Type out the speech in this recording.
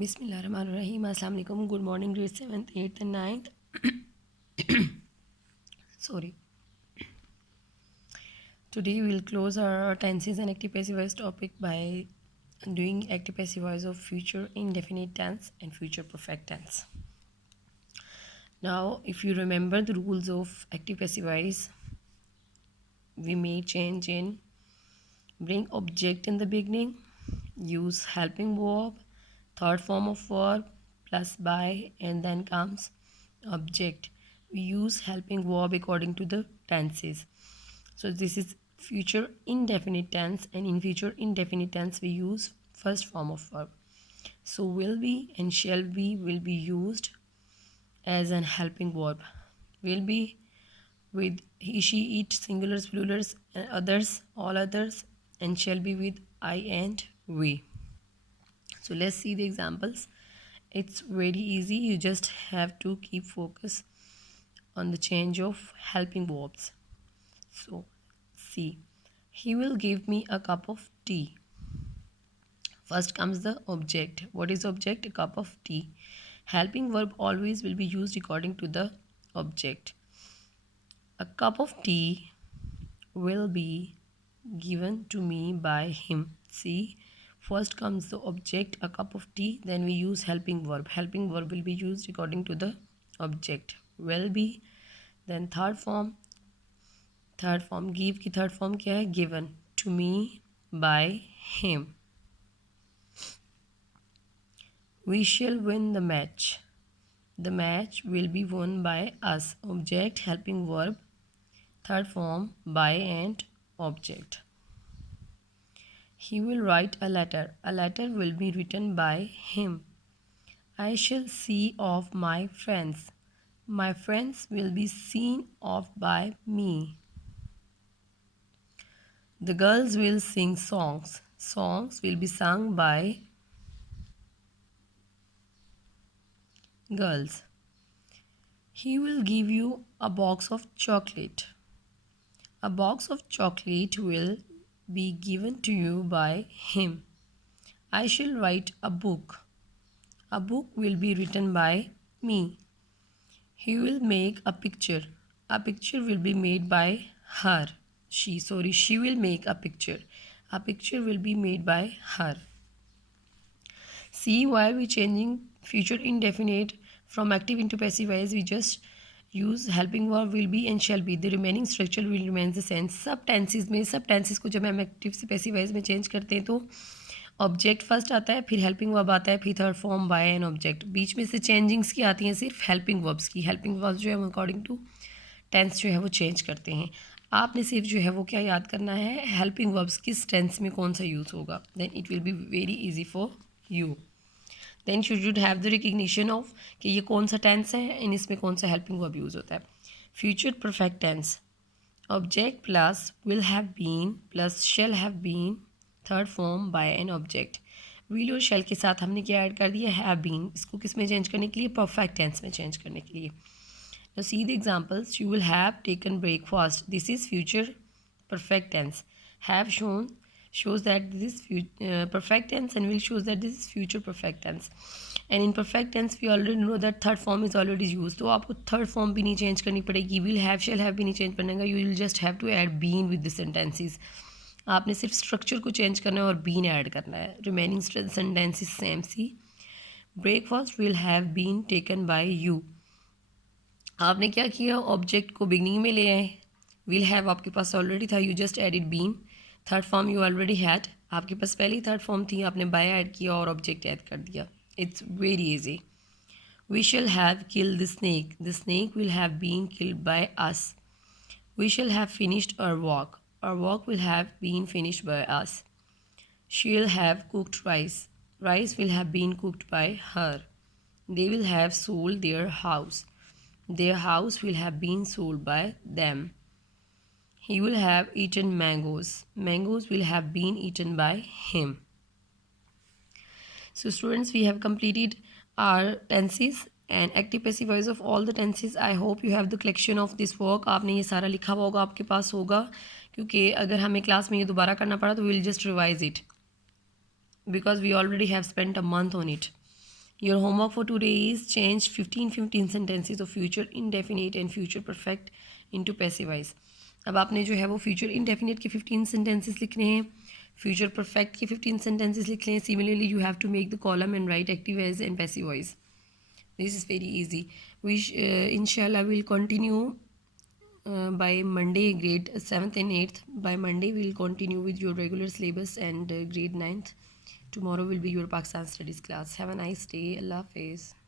Bismillahirrahmanirrahim. Assalamu alaikum. Good morning, grade 7th, 8th and 9th. Sorry. Today we'll close our tenses and active passive voice topic by doing active passive voice of future indefinite tense and future perfect tense. Now, if you remember the rules of active passive voice, we may change in bring object in the beginning, use helping verb, third form of verb plus by, and then comes object. We use helping verb according to the tenses. So this is future indefinite tense, and in future indefinite tense we use first form of verb. So will be and shall be will be used as an helping verb. Will be with he, she, it, singulars, plurals, and others, all others, and shall be with I and we. So let's see the examples. It's very easy. You just have to keep focus on the change of helping verbs. So see, he will give me a cup of tea. First comes the object. What is object? A cup of tea. Helping verb always will be used according to the object. A cup of tea will be given to me by him. See, first comes the object, a cup of tea, then we use helping verb. Helping verb will be used according to the object. Will be, then third form give की third form क्या है? Given to me by him. We shall win the match. The match will be won by us. Object, helping verb, third form by and object. He will write a letter. A letter will be written by him. I shall see off my friends. My friends will be seen off by me. The girls will sing songs. Songs will be sung by girls. He will give you a box of chocolate. A box of chocolate will be given to you by him. I shall write a book. A book will be written by me. He will make a picture. A picture will be made by her. She will make a picture. A picture will be made by her. See why we changing future indefinite from active into passive voice. We just use helping verb will be and shall be. The remaining structure will remain the same. सब tenses को जब हम active से passive voice में change करते हैं तो object first आता है, फिर हेल्पिंग वर्ब आता है, फिर third form by an object. बीच में से चेंजिंग्स की आती हैं सिर्फ हेल्पिंग वर्ब्स की. हेल्पिंग वर्ब्स जो है हम अकॉर्डिंग टू टेंस जो है वो चेंज करते हैं. आपने सिर्फ जो है वो क्या याद करना है, हेल्पिंग वर्ब्स किस टेंस में कौन सा यूज़ होगा. Then it will be very easy for you. Then you should have the recognition of कि ये कौन सा टेंस है एंड इसमें कौन सा हेल्पिंग वर्ब यूज़ होता है. Future perfect tense, object plus will have been plus shall have been, third form by an object. Will और शेल के साथ हमने क्या ऐड कर दिया, हैव बीन. इसको किस में चेंज करने के लिए, परफेक्ट टेंस में चेंज करने के लिए. Now see the examples. You will have taken breakfast. This is future perfect tense. Have shown shows that this is perfect tense, and will shows that this is future perfect tense. And in perfect tense we already know that third form is already used. तो आपको third form भी नहीं change करनी पड़ेगी. Will have shall have भी नहीं change करना. You will just have to add been with the sentences. आपने सिर्फ स्ट्रक्चर को चेंज करना है और बीन ऐड करना है. Remaining sentences same. See, breakfast will have been taken by you. आपने क्या किया, ऑब्जेक्ट को बिगनिंग में ले आए. विल हैव आपके पास ऑलरेडी था, you just added been. Third form you already had, आपके पास पहले ही थर्ड फॉर्म थी, आपने बाय ऐड किया और ऑब्जेक्ट ऐड कर दिया. It's very easy. We shall have killed the snake. The snake will have been killed by us. We shall have finished our walk. Our work will have been finished by us. She'll have cooked rice. Rice will have been cooked by her. They will have sold their house. Their house will have been sold by them. He will have eaten mangoes. Mangoes will have been eaten by him. So students, we have completed our tenses and active passive voice of all the tenses. I hope you have the collection of this work. आपने ये सारा लिखा हुआ होगा, आपके पास होगा, क्योंकि अगर हमें क्लास में ये दोबारा करना पड़ा तो will just revise it because we already have spent a month on it. Your homework for today is change 15 sentences of future indefinite and future perfect into passive voice. अब आपने जो है वो फ्यूचर इंडेफिनिट के 15 sentences लिखने हैं, future perfect के 15 sentences लिख लें. Similarly you have to make the column and write active as and passive voice. This is very easy. We inshallah will continue by Monday, grade 7th and 8th. By Monday we'll continue with your regular syllabus and grade 9th. Tomorrow will be your Pakistan studies class. Have a nice day. Allah Hafiz.